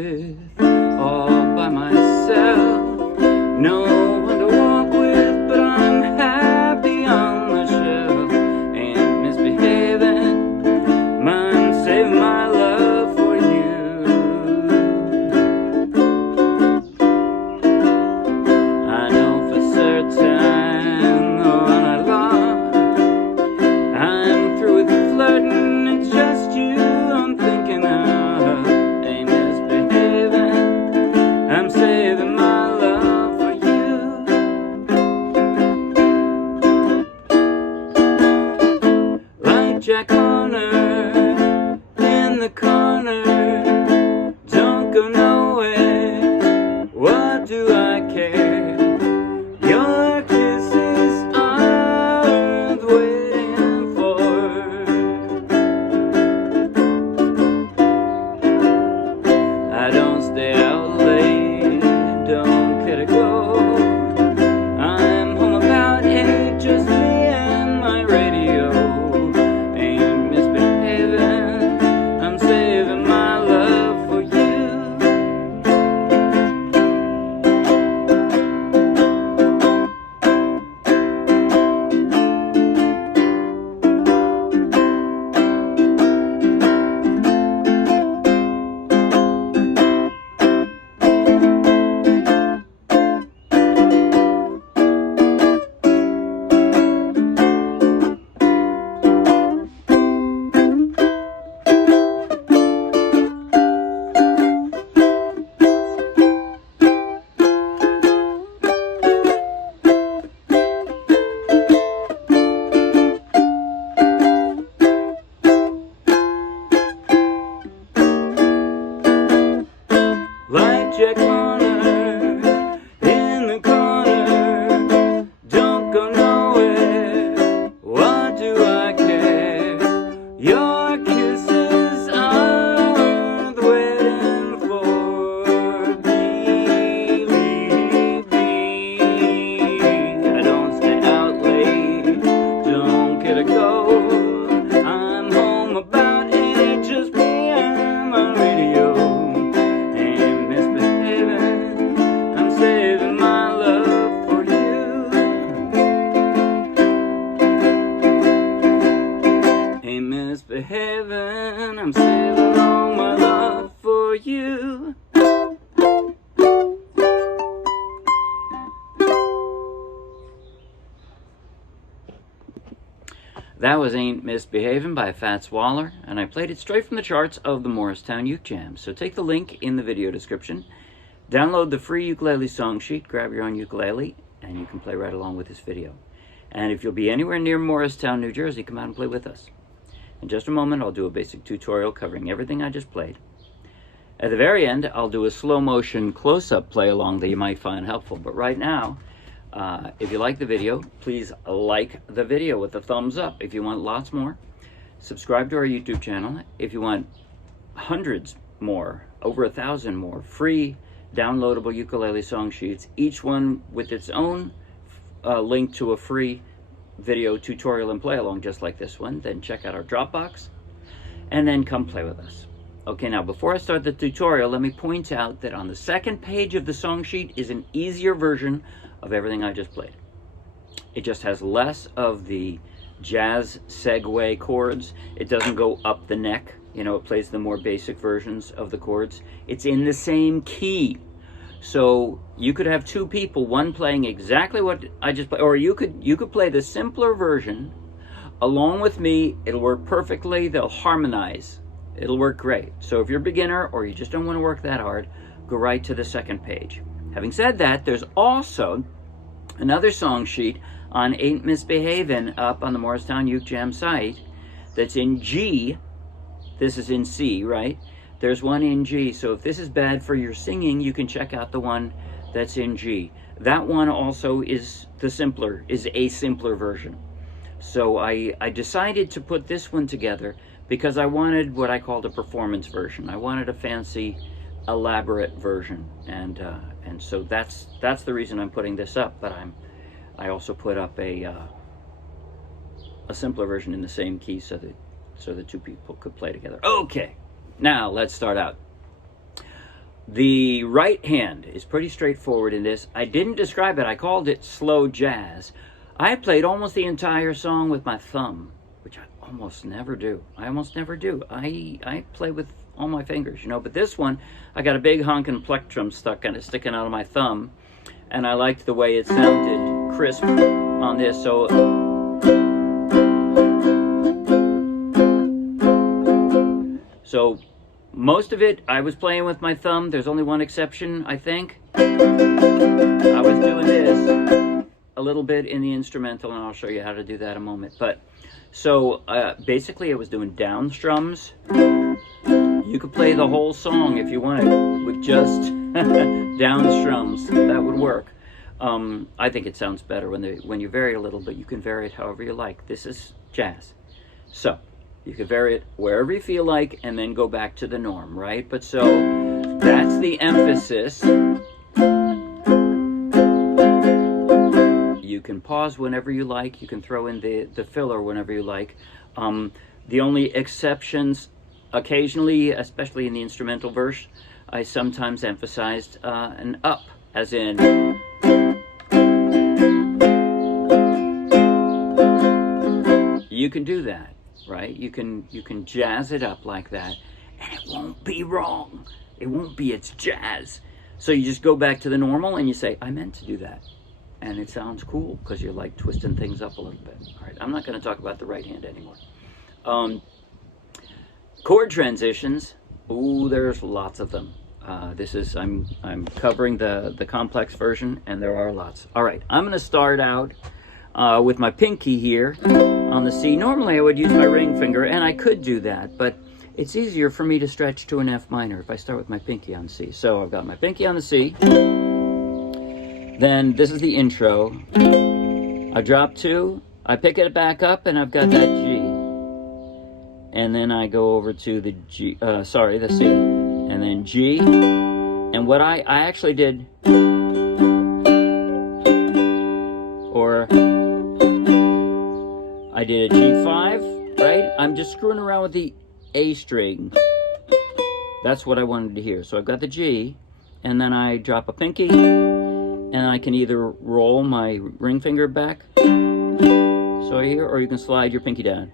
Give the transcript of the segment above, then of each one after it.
with, all by myself. No one to walk with, but I'm happy on the shelf. Ain't misbehaving, mind saving my love for you. I know for certain the one I love, I'm through with flirting, it's just you I'm thinking of. Ain't misbehaving, I'm saving my love for you. Like Jack Horner in the corner, don't go nowhere, what do I care? Your kisses are worth waiting for. I don't stay out late, don't care to go. I'm home about 8, just me and my radio. Ain't misbehaving, I'm saving my love for you. Like Jack Horner in the corner, don't go nowhere, what do I care? Your kisses are worth waiting for. Believe me, I don't stay out late, don't care to go. I'm home about 8, just me and my radio. Saving my love for you. Ain't misbehaving, I'm saving all my love for you. That was Ain't Misbehavin' by Fats Waller, and I played it straight from the charts of the Morristown Uke Jam. So take the link in the video description. Download the free ukulele song sheet, grab your own ukulele, and you can play right along with this video. And if you'll be anywhere near Morristown, New Jersey, come out and play with us. In just a moment, I'll do a basic tutorial covering everything I just played. At the very end, I'll do a slow motion close-up play along that you might find helpful. But right now, if you like the video, please like the video with a thumbs up. If you want lots more, subscribe to our YouTube channel. If you want hundreds more, over 1,000 more free downloadable ukulele song sheets, each one with its own link to a free video tutorial and play along just like this one, then check out our Dropbox and then come play with us. Okay, now before I start the tutorial, let me point out that on the second page of the song sheet is an easier version of everything I just played. It just has less of the jazz segue chords. It doesn't go up the neck. You know, it plays the more basic versions of the chords. It's in the same key. So you could have two people, one playing exactly what I just played, or you could play the simpler version along with me. It'll work perfectly. They'll harmonize. It'll work great. So if you're a beginner or you just don't want to work that hard, go right to the second page. Having said that, there's also another song sheet on Ain't Misbehavin' up on the Morristown Uke Jam site that's in G. This is in C, right? There's one in G. So if this is bad for your singing, you can check out the one that's in G. That one also is a simpler version. So I decided to put this one together because I wanted what I called a performance version. I wanted a fancy, elaborate version, and so that's the reason I'm putting this up. But I also put up a simpler version in the same key so that two people could play together. Okay, now let's start out. The right hand is pretty straightforward in this. I didn't describe it. I called it slow jazz. I played almost the entire song with my thumb, which I almost never do. I play with all my fingers, you know. But this one, I got a big honkin' plectrum sticking out of my thumb, and I liked the way it sounded crisp on this. So most of it, I was playing with my thumb. There's only one exception, I think. I was doing this a little bit in the instrumental, and I'll show you how to do that in a moment. But so basically, I was doing down strums. You could play the whole song if you wanted with just down strums. That would work. I think it sounds better when you vary a little, but you can vary it however you like. This is jazz, so you can vary it wherever you feel like, and then go back to the norm, right? But so that's the emphasis. You can pause whenever you like. You can throw in the filler whenever you like. The only exceptions, occasionally, especially in the instrumental verse, I sometimes emphasized an up, as in. You can do that, right? You can jazz it up like that, and it won't be wrong. It won't be, it's jazz. So you just go back to the normal and you say, I meant to do that. And it sounds cool because you're like twisting things up a little bit. All right, I'm not going to talk about the right hand anymore. Chord transitions, ooh, there's lots of them. I'm covering the complex version, and there are lots. All right, I'm going to start out with my pinky here on the C. Normally I would use my ring finger, and I could do that, but it's easier for me to stretch to an F minor if I start with my pinky on C. So I've got my pinky on the C. Then this is the intro. I drop 2, I pick it back up, and I've got that G. And then I go over to the G, the C, and then G. And what I actually did, or I did a G5, right? I'm just screwing around with the A string. That's what I wanted to hear. So I've got the G, and then I drop a pinky, and I can either roll my ring finger back, so here, or you can slide your pinky down.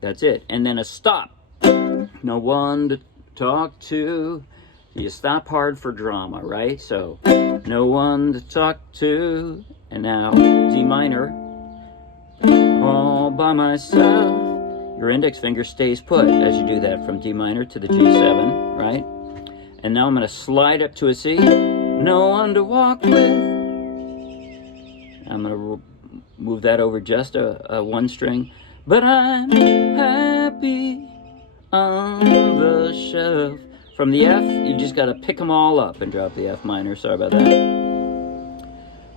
That's it. And then a stop. No one to talk to. You stop hard for drama, right? So, no one to talk to. And now, D minor. All by myself. Your index finger stays put as you do that from D minor to the G7, right? And now I'm going to slide up to a C. No one to walk with. I'm going to move that over just a one string. But I'm happy on the shelf. From the F, you just got to pick them all up and drop the F minor. Sorry about that.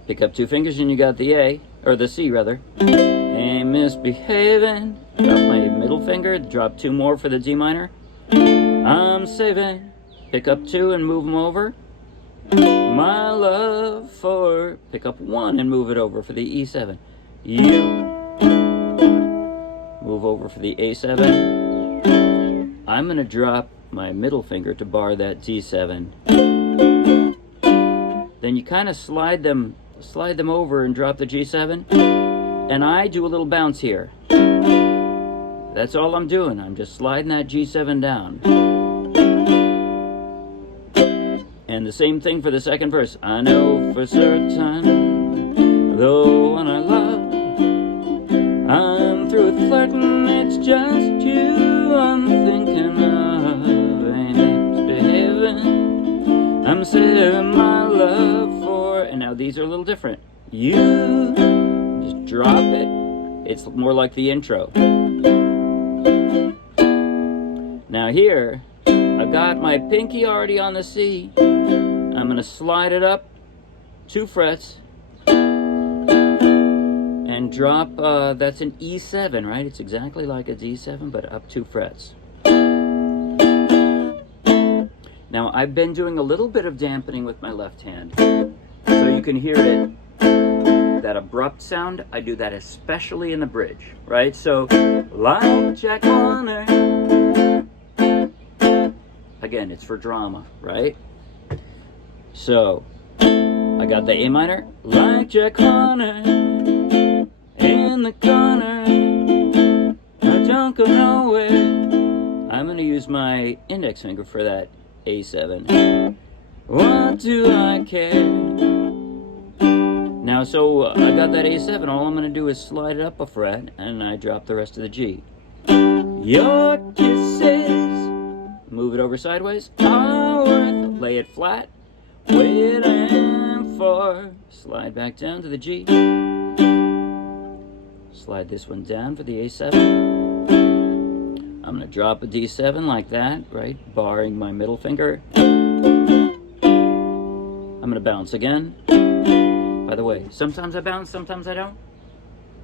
Pick up 2 fingers and you got the A, or the C rather. Ain't misbehaving. Drop my middle finger, drop 2 more for the D minor. I'm saving. Pick up 2 and move them over. My love for. Pick up 1 and move it over for the E7. You. Move over for the A7. I'm going to drop my middle finger to bar that D7. Then you kind of slide them over and drop the G7. And I do a little bounce here. That's all I'm doing. I'm just sliding that G7 down. And the same thing for the second verse. I know for certain, the one I love, I'm through with flirtin', it's just you I'm thinking of. Ain't misbehavin', I'm saving my love for. And now these are a little different. You just drop it. It's more like the intro. Now here, I've got my pinky already on the C. I'm going to slide it up 2 frets. And drop, that's an E7, right? It's exactly like a D7, but up 2 frets. Now, I've been doing a little bit of dampening with my left hand. So you can hear it, that abrupt sound. I do that especially in the bridge, right? So, like Jack Warner, Again, it's for drama, right? So, I got the A minor, like Jack Horner, in the corner, I don't go nowhere. I'm going to use my index finger for that A7. What do I care? Now, so I got that A7, all I'm going to do is slide it up a fret, and I drop the rest of the G. Your kisses, move it over sideways, are worth, lay it flat, waiting for, slide back down to the G, slide this one down for the A7, I'm going to drop a D7 like that, right, barring my middle finger, I'm going to bounce again. By the way, sometimes I bounce, sometimes I don't.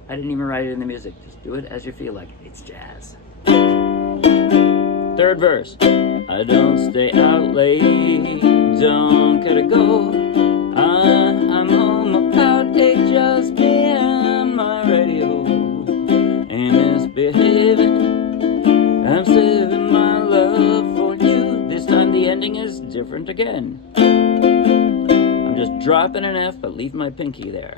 I didn't even write it in the music, just do it as you feel like it. It's jazz. Third verse. I don't stay out late, don't gotta go. I'm home about 8, just me and my radio. Ain't misbehaving, I'm saving my love for you. This time the ending is different again. I'm just dropping an F, but leave my pinky there.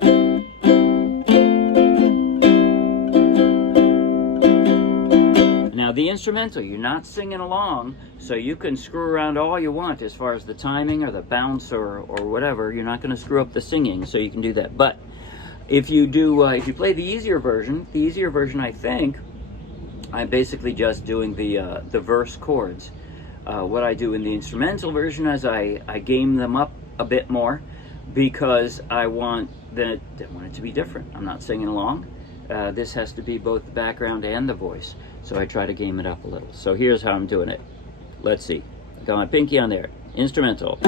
Now the instrumental, you're not singing along, so you can screw around all you want as far as the timing or the bounce or whatever. You're not going to screw up the singing, so you can do that. But if you do, if you play the easier version, I think, I'm basically just doing the verse chords. What I do in the instrumental version is I game them up a bit more because I want it to be different. I'm not singing along. This has to be both the background and the voice. So I try to game it up a little. So here's how I'm doing it. Let's see. Got my pinky on there. Instrumental.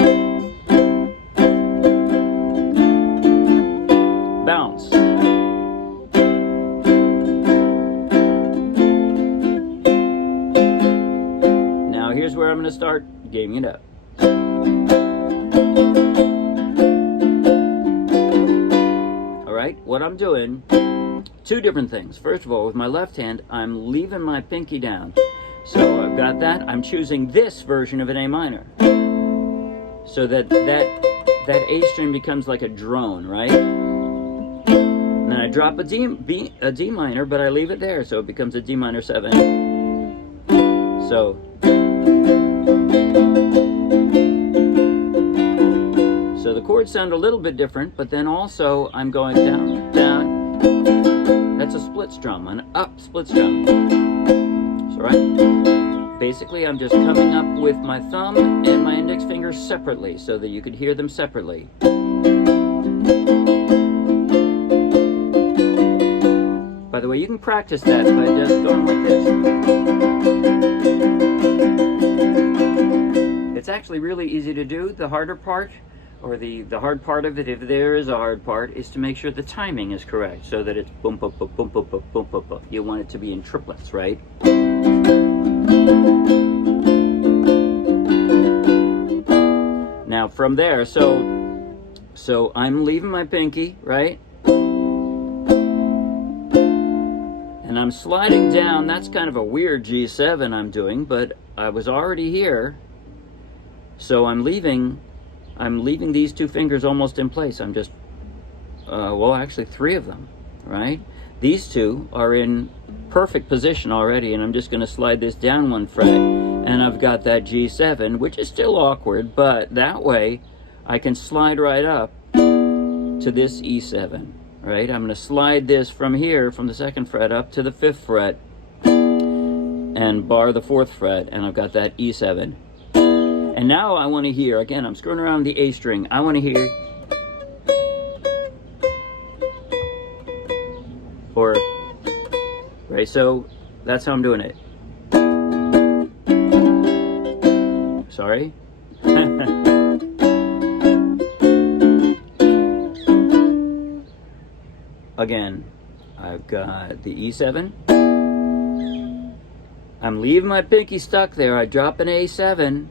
Bounce. Now here's where I'm going to start gaming it up. Alright, what I'm doing, two different things. First of all, with my left hand, I'm leaving my pinky down. So I've got that. I'm choosing this version of an A minor. So that A string becomes like a drone, right? And then I drop a D minor, but I leave it there, so it becomes a D minor 7. So the chords sound a little bit different, but then also I'm going down, down. That's a split strum, an up split strum. So right, basically I'm just coming up with my thumb and my index finger separately so that you could hear them separately. By the way, you can practice that by just going like this. It's actually really easy to do. The harder part, or the hard part of it, if there is a hard part, is to make sure the timing is correct, so that it's boom, boom, boom, boom, boom, boom, boom, boom, boom. You want it to be in triplets, right? Now from there, so I'm leaving my pinky, right? And I'm sliding down. That's kind of a weird G7 I'm doing, but I was already here, so I'm leaving these two fingers almost in place. I'm just, well, actually 3 of them, right? These two are in perfect position already, and I'm just going to slide this down 1 fret, and I've got that G7, which is still awkward, but that way I can slide right up to this E7, right? I'm going to slide this from here, from the 2nd fret up to the 5th fret, and bar the 4th fret, and I've got that E7. And now I want to hear, again, I'm screwing around the A string. I want to hear, or, right, so that's how I'm doing it. Sorry. Again, I've got the E7. I'm leaving my pinky stuck there. I drop an A7.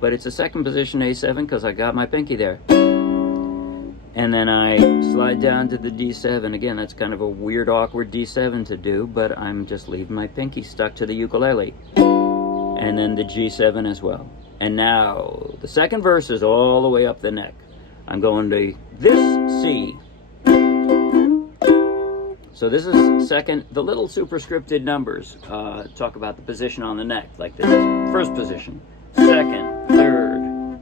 But it's a 2nd position A7 because I got my pinky there. And then I slide down to the D7. Again, that's kind of a weird, awkward D7 to do, but I'm just leaving my pinky stuck to the ukulele. And then the G7 as well. And now the second verse is all the way up the neck. I'm going to this C. So this is second. The little superscripted numbers talk about the position on the neck, like this. First position, second, third.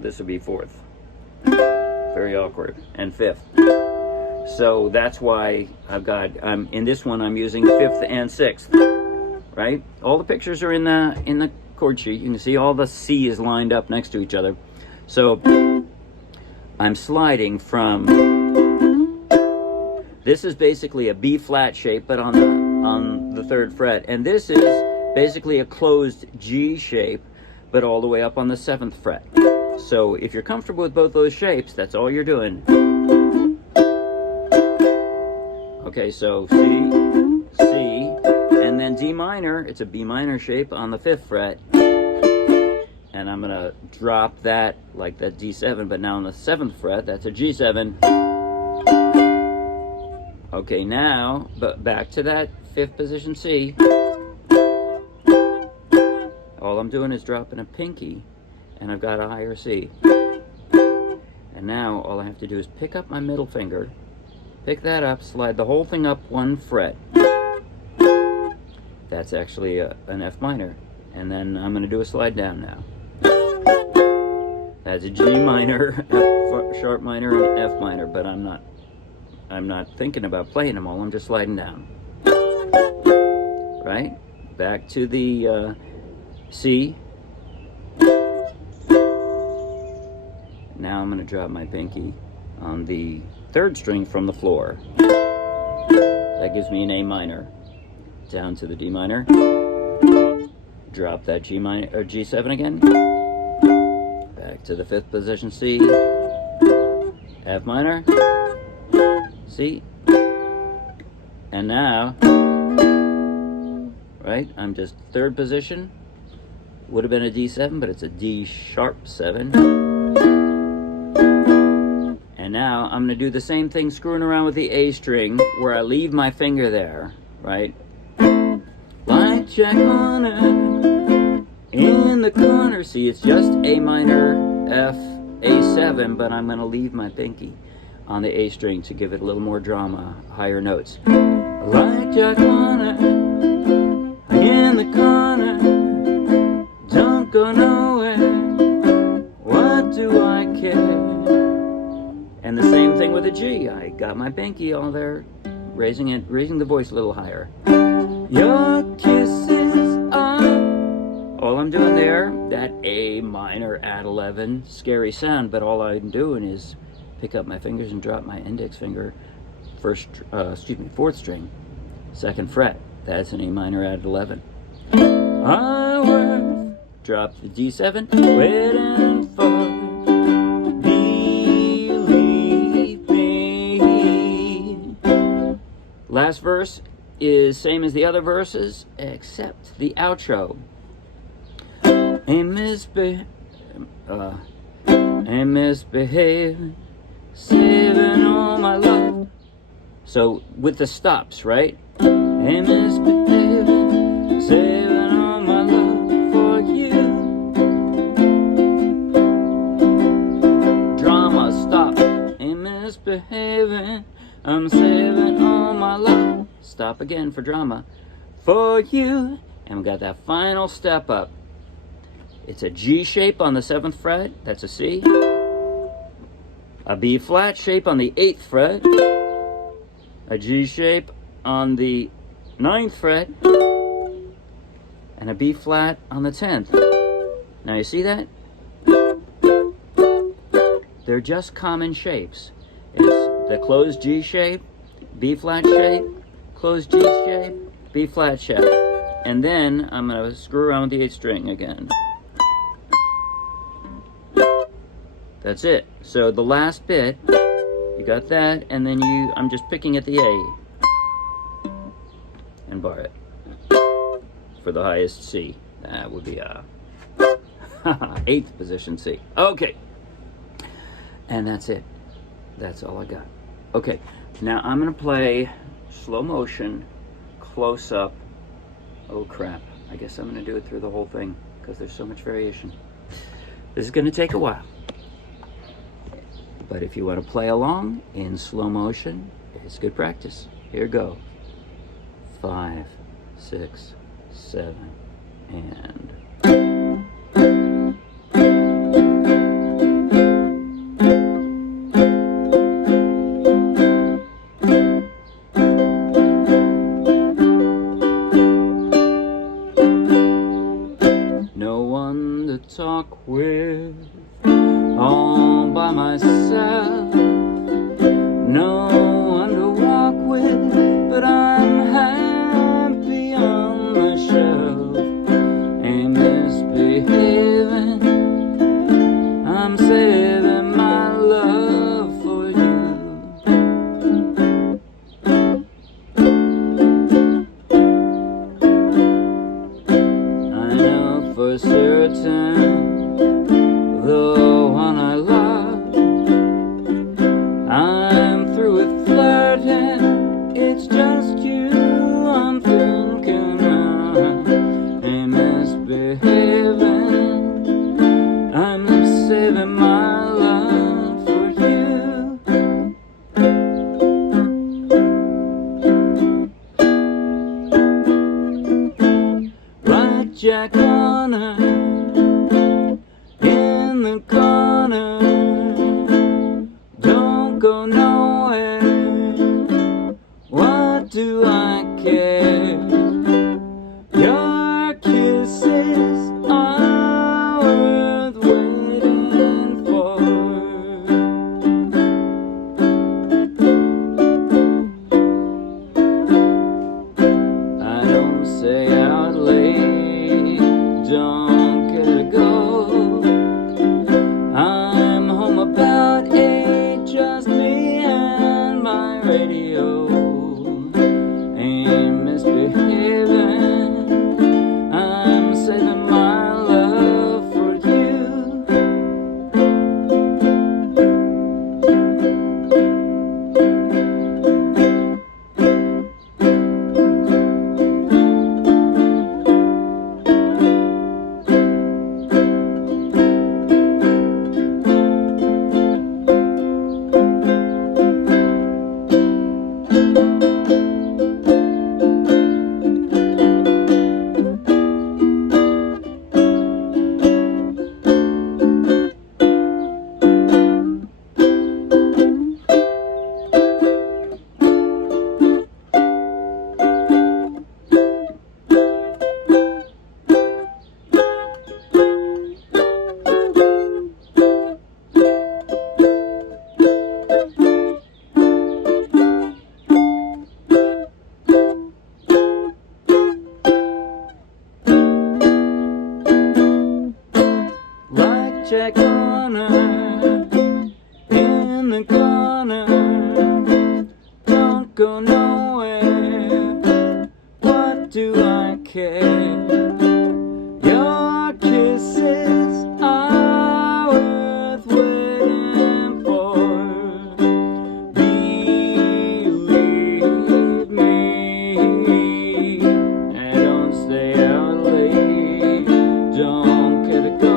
This would be fourth. Very awkward. And fifth. So that's why in this one I'm using fifth and sixth. Right? All the pictures are in the chord sheet. You can see all the C is lined up next to each other. So I'm sliding from, this is basically a B flat shape, but on the third fret, and this is basically a closed G shape, but all the way up on the seventh fret. So if you're comfortable with both those shapes, that's all you're doing. Okay, so C, C, and then D minor, it's a B minor shape on the fifth fret. And I'm gonna drop that like that D7, but now on the seventh fret, that's a G7. Okay, now, but back to that fifth position C. All I'm doing is dropping a pinky, and I've got a higher C. And now all I have to do is pick up my middle finger, pick that up, slide the whole thing up one fret. That's actually an F minor. And then I'm gonna do a slide down now. That's a G minor, F sharp minor, and F minor, but I'm not thinking about playing them all. I'm just sliding down. Right? Back to the C. Now I'm going to drop my pinky on the third string from the floor. That gives me an A minor. Down to the D minor. Drop that G minor or G7 again. Back to the fifth position C. F minor. C. And now, right, I'm just third position. Would have been a D7, but it's a D sharp 7. And now I'm going to do the same thing screwing around with the A string where I leave my finger there, right? Like Jack Horner in the corner. See, it's just A minor, F, A7, but I'm going to leave my pinky on the A string to give it a little more drama, higher notes. Like Jack Horner in the corner, don't go nowhere, what do I care? And the same thing with a G. I got my pinky all there, raising the voice a little higher. Your kisses are, all I'm doing there, that A minor at 11, scary sound, but all I'm doing is pick up my fingers and drop my index finger, fourth string, second fret. That's an A minor at 11. I work, drop the D7, waiting for believe me. Last verse is same as the other verses, except the outro. Ain't misbehavin', saving all my love. So with the stops, right? Ain't misbehavin', saving all my love for you. Drama, stop. Ain't misbehavin', I'm saving all my love. Stop again for drama. For you. And we got that final step up. It's a G shape on the 7th fret. That's a C. A B flat shape on the 8th fret. A G shape on the 9th fret. And a B flat on the 10th. Now you see that? They're just common shapes. It's the closed G shape, B flat shape, closed G shape, B flat shape. And then I'm going to screw around with the 8th string again. That's it. So the last bit, you got that, and then I'm just picking at the A and bar it for the highest C. That would be a 8th position C. Okay. And that's it. That's all I got. Okay. Now I'm going to play slow motion, close up. Oh crap. I guess I'm going to do it through the whole thing because there's so much variation. This is going to take a while. But if you want to play along in slow motion, it's good practice. Here go. 5, 6, 7, and... No one to talk with, all by myself. No one to walk with, but I'm happy on the shelf. Ain't misbehaving, I'm saving my love for you. I know for certain the one I love. I'm through with flirting, it's just you I'm thinking of. Ain't misbehaving, I'm saving my love for you. Like Jack Warner in the corner, don't go nowhere. What do I care? Your kisses are worth waiting for. I don't say out late, don't care to go. I'm home about 8, just me and my radio. Ain't misbehaving, I'm saving my love for you. Jack Warner in the corner, don't go nowhere. What do I care? Your kisses are worth waiting for. Believe me, and don't stay out late, don't care to go.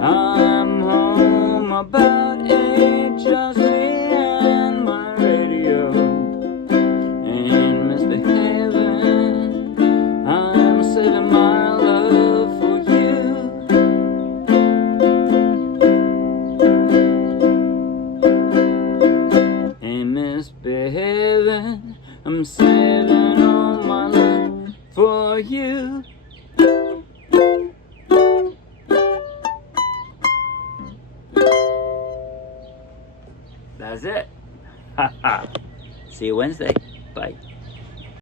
I'm home about 8, just me and my radio. Ain't misbehaving, I'm saving my love for you. Ain't misbehaving, I'm saving all my love for you. That's it. See you Wednesday. Bye.